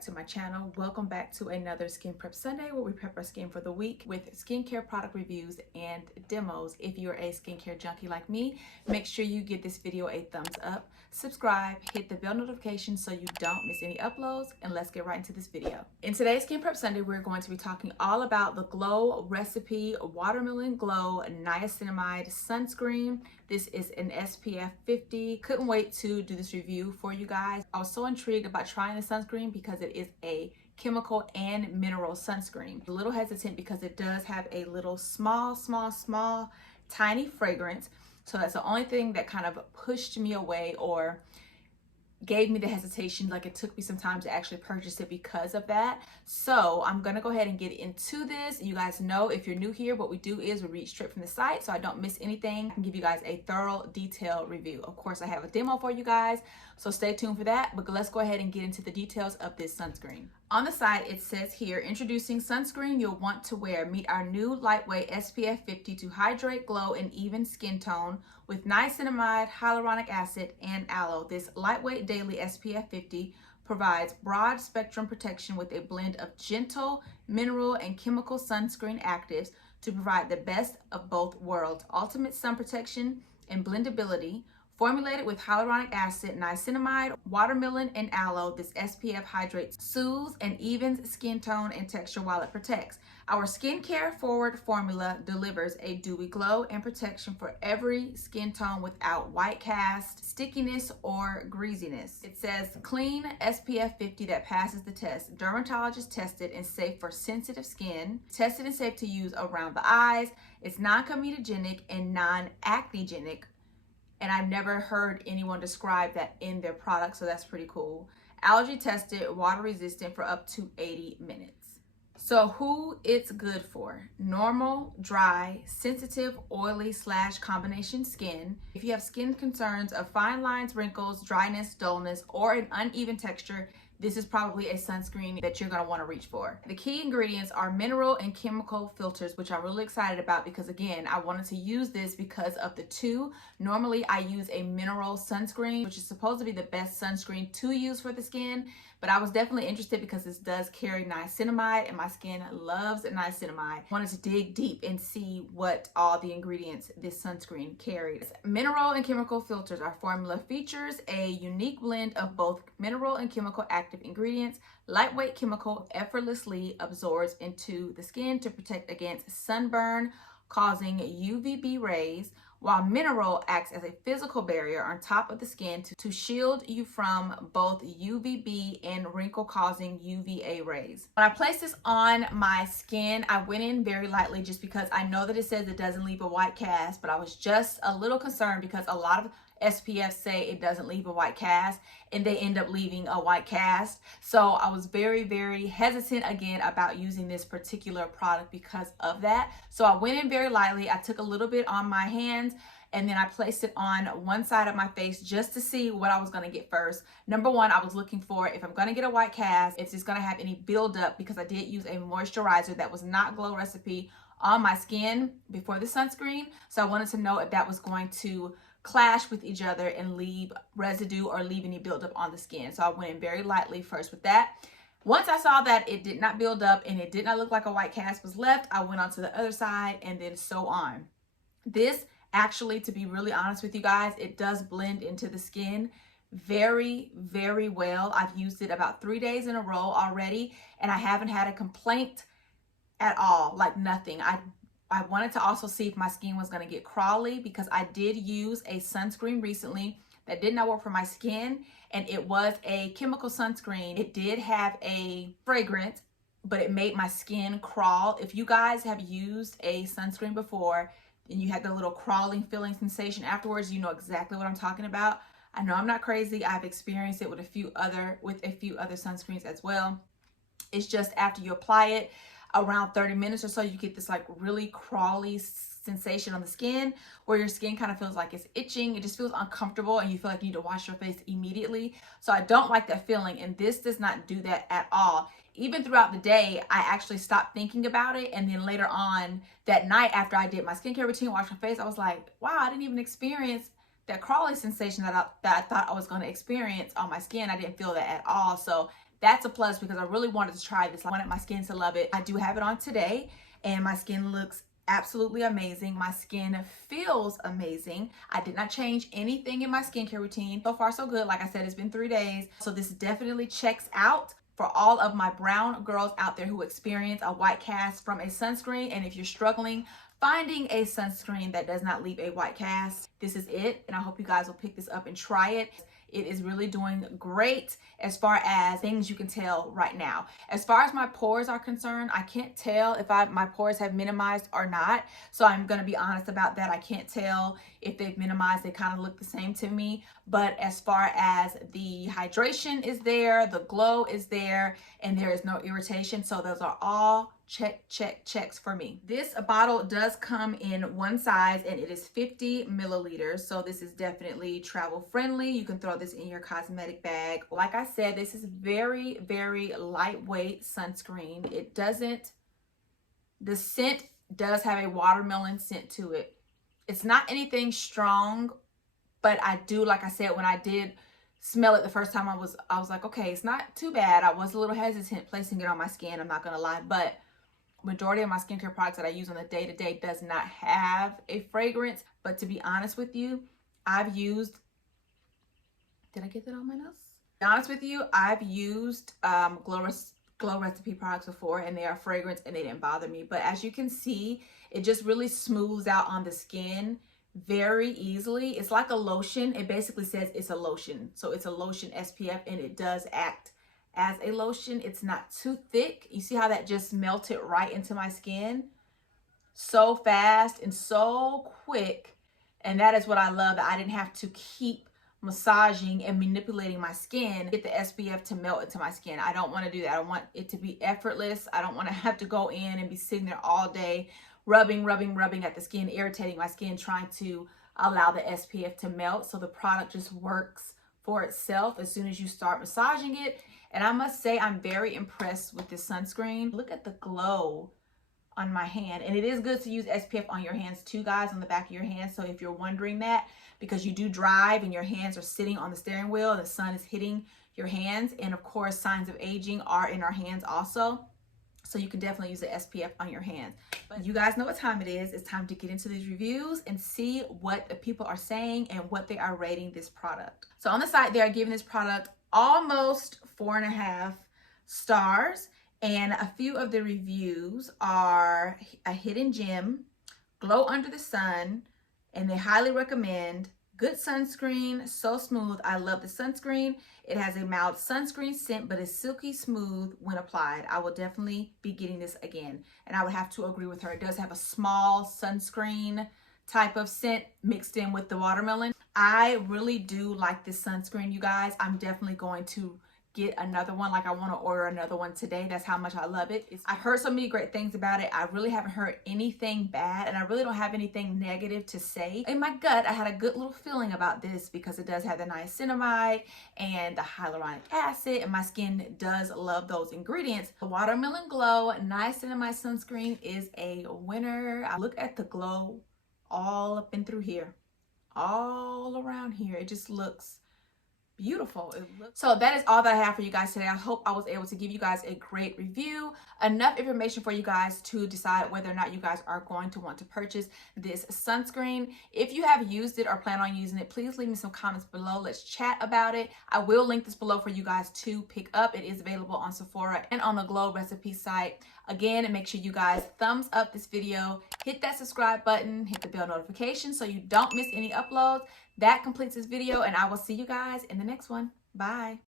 back to my channel. Welcome back to another Skin Prep Sunday where we prep our skin for the week with skincare product reviews and demos. If you're a skincare junkie like me, make sure you give this video a thumbs up, subscribe, hit the bell notification so you don't miss any uploads, and let's get right into this video. In today's Skin Prep Sunday, we're going to be talking all about the Glow Recipe Watermelon Glow Niacinamide Sunscreen. This is an SPF 50. Couldn't wait to do this review for you guys. I was so intrigued about trying the sunscreen because it is a chemical and mineral sunscreen. A little hesitant because it does have a little small, tiny fragrance. So that's the only thing that kind of pushed me away or gave me the hesitation. Like, it took me some time to actually purchase it because of that. So I'm gonna go ahead and get into this. You guys know, if you're new here, what we do is we read straight from the site so I don't miss anything. I can give you guys a thorough, detailed review. Of course, I have a demo for you guys, so stay tuned for that. But let's go ahead and get into the details of this sunscreen. On the site, it says here, introducing sunscreen you'll want to wear. Meet our new lightweight SPF 50 to hydrate, glow, and even skin tone with niacinamide, hyaluronic acid, and aloe. This lightweight daily SPF 50 provides broad spectrum protection with a blend of gentle mineral and chemical sunscreen actives to provide the best of both worlds. Ultimate sun protection and blendability. Formulated with hyaluronic acid, niacinamide, watermelon, and aloe, this SPF hydrates, soothes, and evens skin tone and texture while it protects. Our skincare forward formula delivers a dewy glow and protection for every skin tone without white cast, stickiness, or greasiness. It says clean SPF 50 that passes the test. Dermatologist tested and safe for sensitive skin. Tested and safe to use around the eyes. It's non-comedogenic and non-acnegenic. And I've never heard anyone describe that in their product, so that's pretty cool. Allergy tested, water resistant for up to 80 minutes. So who it's good for? Normal, dry, sensitive, oily / combination skin. If you have skin concerns of fine lines, wrinkles, dryness, dullness, or an uneven texture, this is probably a sunscreen that you're gonna wanna reach for. The key ingredients are mineral and chemical filters, which I'm really excited about because, again, I wanted to use this because of the two. Normally, I use a mineral sunscreen, which is supposed to be the best sunscreen to use for the skin, but I was definitely interested because this does carry niacinamide and my skin loves niacinamide. I wanted to dig deep and see what all the ingredients this sunscreen carries. Mineral and chemical filters. Our formula features a unique blend of both mineral and chemical active ingredients. Lightweight chemical effortlessly absorbs into the skin to protect against sunburn causing UVB rays, while mineral acts as a physical barrier on top of the skin to shield you from both UVB and wrinkle-causing UVA rays. When I placed this on my skin, I went in very lightly just because I know that it says it doesn't leave a white cast, but I was just a little concerned because a lot of SPF say it doesn't leave a white cast and they end up leaving a white cast. So I was very hesitant again about using this particular product because of that. So I went in very lightly. I took a little bit on my hands and then I placed it on one side of my face just to see what I was gonna get first. Number one, I was looking for if I'm gonna get a white cast, if it's gonna have any buildup, because I did use a moisturizer that was not Glow Recipe on my skin before the sunscreen. So I wanted to know if that was going to clash with each other and leave residue or leave any buildup on the skin. So I went in very lightly first with that. Once I saw that it did not build up and it did not look like a white cast was left, I went on to the other side and then so on. This actually, to be really honest with you guys, it does blend into the skin very well. I've used it about 3 days in a row already and I haven't had a complaint at all, like nothing. I wanted to also see if my skin was going to get crawly because I did use a sunscreen recently that did not work for my skin, and it was a chemical sunscreen. It did have a fragrance, but it made my skin crawl. If you guys have used a sunscreen before and you had the little crawling feeling sensation afterwards, you know exactly what I'm talking about. I know I'm not crazy. I've experienced it with a few other sunscreens as well. It's just after you apply it, around 30 minutes or so, you get this like really crawly sensation on the skin where your skin kind of feels like it's itching. It just feels uncomfortable and you feel like you need to wash your face immediately. So I don't like that feeling, and this does not do that at all. Even throughout the day, I actually stopped thinking about it, and then later on that night after I did my skincare routine, washed my face, I was like, wow, I didn't even experience that crawly sensation that I thought I was going to experience on my skin. I didn't feel that at all. So that's a plus because I really wanted to try this. I wanted my skin to love it. I do have it on today and my skin looks absolutely amazing. My skin feels amazing. I did not change anything in my skincare routine. So far so good. Like I said, it's been 3 days. So this definitely checks out for all of my brown girls out there who experience a white cast from a sunscreen. And if you're struggling finding a sunscreen that does not leave a white cast, this is it. And I hope you guys will pick this up and try it. It is really doing great as far as things you can tell right now. As far as my pores are concerned, I can't tell if my pores have minimized or not. So I'm going to be honest about that. I can't tell if they've minimized. They kind of look the same to me. But as far as the hydration is there, the glow is there, and there is no irritation. So those are all checks for me. This bottle does come in one size and it is 50 milliliters. So this is definitely travel friendly. You can throw this in your cosmetic bag. Like I said, this is very, very lightweight sunscreen. The scent does have a watermelon scent to it. It's not anything strong, but I do, like I said, when I did smell it the first time, I was like, okay, it's not too bad. I was a little hesitant placing it on my skin, I'm not gonna lie, but majority of my skincare products that I use on the day-to-day does not have a fragrance. But to be honest with you, I've used, did I get that on my nose? To be honest with you, I've used Glow Recipe products before and they are fragrance and they didn't bother me. But as you can see, it just really smooths out on the skin very easily. It's like a lotion. It basically says it's a lotion. So it's a lotion SPF and it does act as a lotion. It's not too thick. You see how that just melted right into my skin so fast and so quick. And that is what I love, that I didn't have to keep massaging and manipulating my skin to get the SPF to melt into my skin. I don't want to do that. I want it to be effortless. I don't want to have to go in and be sitting there all day rubbing at the skin, irritating my skin, trying to allow the SPF to melt. So the product just works for itself as soon as you start massaging it. And I must say, I'm very impressed with this sunscreen. Look at the glow on my hand. And it is good to use SPF on your hands too, guys, on the back of your hands. So if you're wondering that, because you do drive and your hands are sitting on the steering wheel, the sun is hitting your hands. And of course, signs of aging are in our hands also. So you can definitely use the SPF on your hands. But you guys know what time it is. It's time to get into these reviews and see what the people are saying and what they are rating this product. So on the site, they are giving this product almost 4.5 stars. And a few of the reviews are a hidden gem, glow under the sun, and they highly recommend, good sunscreen, so smooth. I love the sunscreen. It has a mild sunscreen scent, but is silky smooth when applied. I will definitely be getting this again. And I would have to agree with her. It does have a small sunscreen type of scent mixed in with the watermelon. I really do like this sunscreen, you guys. I'm definitely going to get another one. Like, I want to order another one today. That's how much I love it. I've heard so many great things about it. I really haven't heard anything bad, and I really don't have anything negative to say. In my gut, I had a good little feeling about this because it does have the niacinamide and the hyaluronic acid, and my skin does love those ingredients. The Watermelon Glow Niacinamide Sunscreen is a winner. I look at the glow all up and through here, all around here. It just looks beautiful. So that is all that I have for you guys today. I hope I was able to give you guys a great review, enough information for you guys to decide whether or not you guys are going to want to purchase this sunscreen. If you have used it or plan on using it, please leave me some comments below. Let's chat about it. I will link this below for you guys to pick up. It is available on Sephora and on the Glow Recipe site. Again, make sure you guys thumbs up this video, hit that subscribe button, hit the bell notification so you don't miss any uploads. That completes this video, and I will see you guys in the next one. Bye.